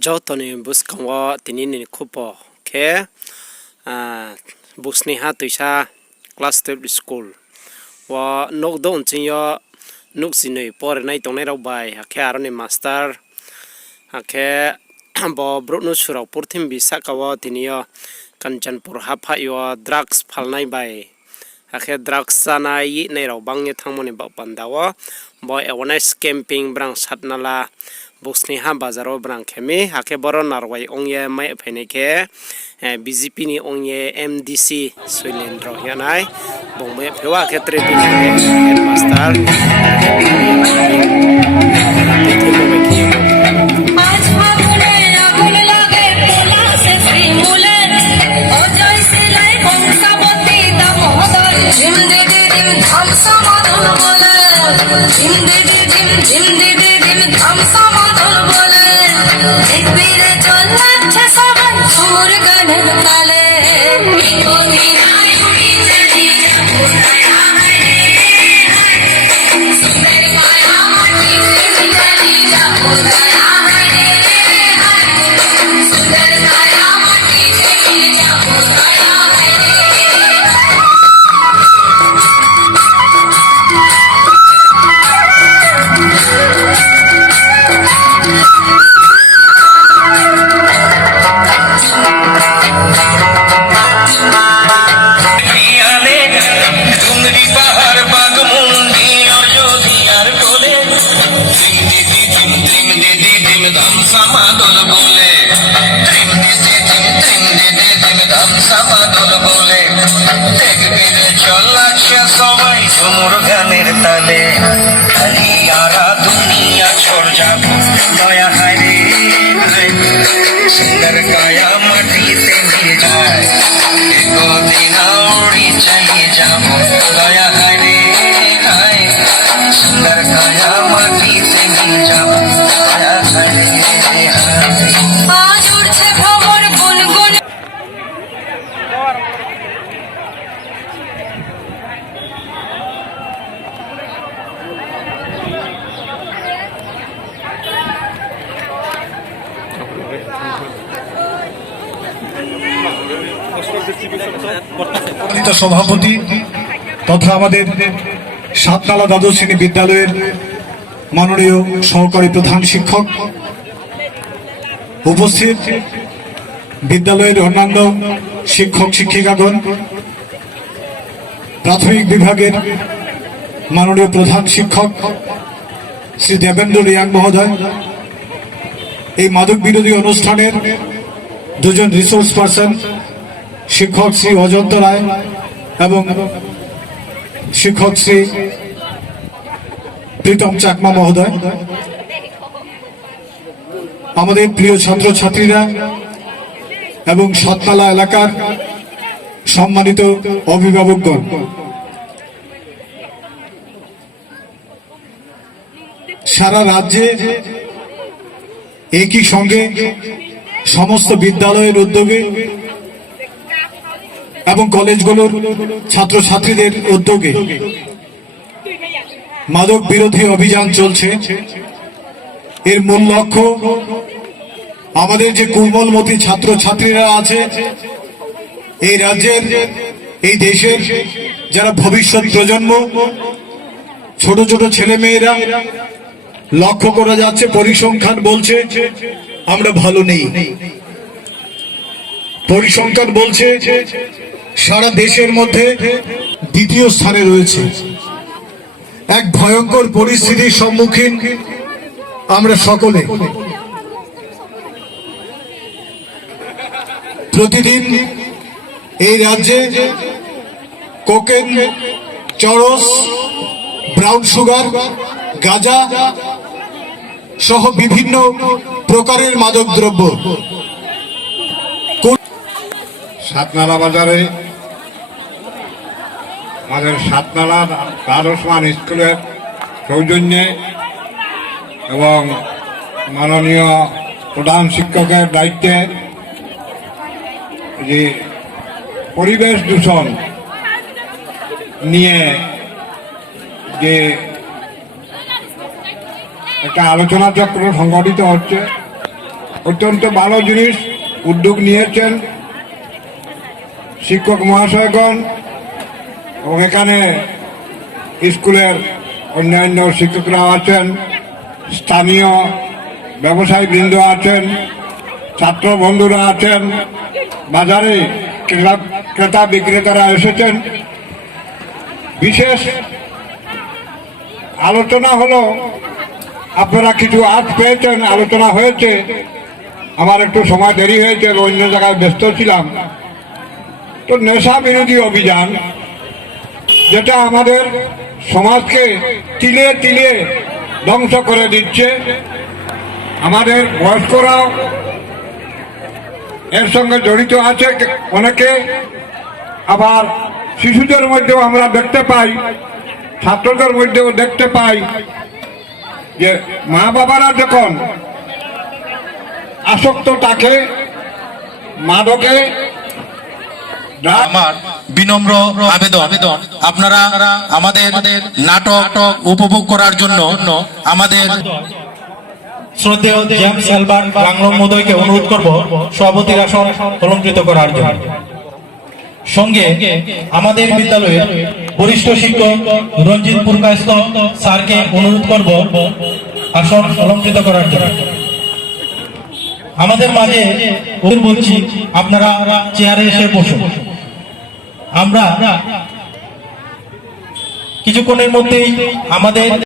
Jotoni Busningha tinini kupo ke Busningha tuisa class 12 school wa nok don chiyo nuk sinoi por nai tong nai rau bai ke aroni master ke bo brutnu surau purthim bisa kawa tiniyo kanchanpur hapha yo drugs phalnai bai ke drugs sanai nei rau bangni thangmoni ba pandawa bo awareness camping brang satnala Busningha bazaro brang khemi hake boro narwai ongye mai phenike BJP ni ongye MDC Suilendro yanai bongme phewa khetre headmaster সভাপতি তথা আমাদের সাতনালা দ্বাদশ শ্রেণী বিদ্যালয়ের মাননীয় সহকারী প্রধান শিক্ষক, উপস্থিত বিদ্যালয়ের অন্যান্য শিক্ষক শিক্ষিকাগণ, প্রাথমিক বিভাগের মাননীয় প্রধান শিক্ষক শ্রী দেবেন্দ্র রিয়াং মহোদয়, এই মাদক বিরোধী অনুষ্ঠানের দুজন রিসোর্স পার্সন শিক্ষক শ্রী অজন্ত রায় এবং শিক্ষক শ্রী প্রীতম চাকমা মহোদয়, আমাদের প্রিয় ছাত্রছাত্রীরা এবং সাতনালা এলাকার সম্মানিত অভিভাবকগণ, সারা রাজ্যে একই সঙ্গে সমস্ত বিদ্যালয়ের উদ্যোগে এবং কলেজগুলোর ছাত্রছাত্রীদের উদ্যোগে মাদক বিরোধী অভিযান চলছে। এর মূল লক্ষ্য আমাদের যে কোমলমতি ছাত্রছাত্রীরা আছে এই রাজ্যের, এই দেশের, যারা ভবিষ্যৎ প্রজন্ম, ছোট ছোট ছেলে মেয়েরা, লক্ষ্য করা যাচ্ছে পরিসংখ্যান বলছে আমরা ভালো নেই। পরিসংখ্যান বলছে সারা দেশের মধ্যে দ্বিতীয় স্থানে রয়েছে। এক ভয়ঙ্কর পরিস্থিতির সম্মুখীন আমরা সকলে। প্রতিদিন এই রাজ্যে কোকেন, চরস, ব্রাউন সুগার, গাঁজা সহ বিভিন্ন প্রকারের মাদক দ্রব্য সাতনালা বাজারে আমাদের সাতনালা দ্বাদশ স্কুলের সৌজন্যে এবং মাননীয় প্রধান শিক্ষকের দায়িত্বে যে পরিবেশ দূষণ নিয়ে যে একটা আলোচনা চক্র সংগঠিত হচ্ছে, অত্যন্ত ভালো জিনিস উদ্যোগ নিয়েছেন শিক্ষক মহাশয়গণ এবং এখানে স্কুলের অন্যান্য শিক্ষকরাও আছেন, স্থানীয় ব্যবসায়ীবৃন্দ আছেন, ছাত্র বন্ধুরা আছেন, বাজারে ক্রেতা বিক্রেতারা এসেছেন। বিশেষ আলোচনা হলো, আপনারা কিছু আজ পেয়েছেন, আলোচনা হয়েছে, আমার একটু সময় দেরি হয়েছে, অন্য জায়গায় ব্যস্ত ছিলাম। তো নেশা বিরোধী অভিযান, যেটা আমাদের সমাজকে তিলে তিলে ধ্বংস করে দিচ্ছে, আমাদের বয়স্করাও এর সঙ্গে জড়িত আছে অনেকে, আবার শিশুদের মধ্যেও আমরা দেখতে পাই, ছাত্রদের মধ্যেও দেখতে পাই যে মা বাবারা যখন আসক্ত থাকে মাদকে। আমার বিনম্র আবেদন, আপনারা আমাদের নাটক উপভোগ করার জন্য আমাদের শ্রদ্ধেয় জেমস অ্যালবার্ট বাংলা মহোদয়কে অনুরোধ করব সভাপতির আসন অলঙ্কৃত করার জন্য। সঙ্গে আমাদের বিদ্যালয়ের বরিষ্ঠ শিক্ষক রঞ্জিত পুরকায়স্থ স্যারকে অনুরোধ করব আসন অলঙ্কৃত করার জন্য। আমাদের মাঝে বলছি, আপনারা চেয়ারে এসে বসুন। আমরা কিছুক্ষণের মধ্যেই আমাদের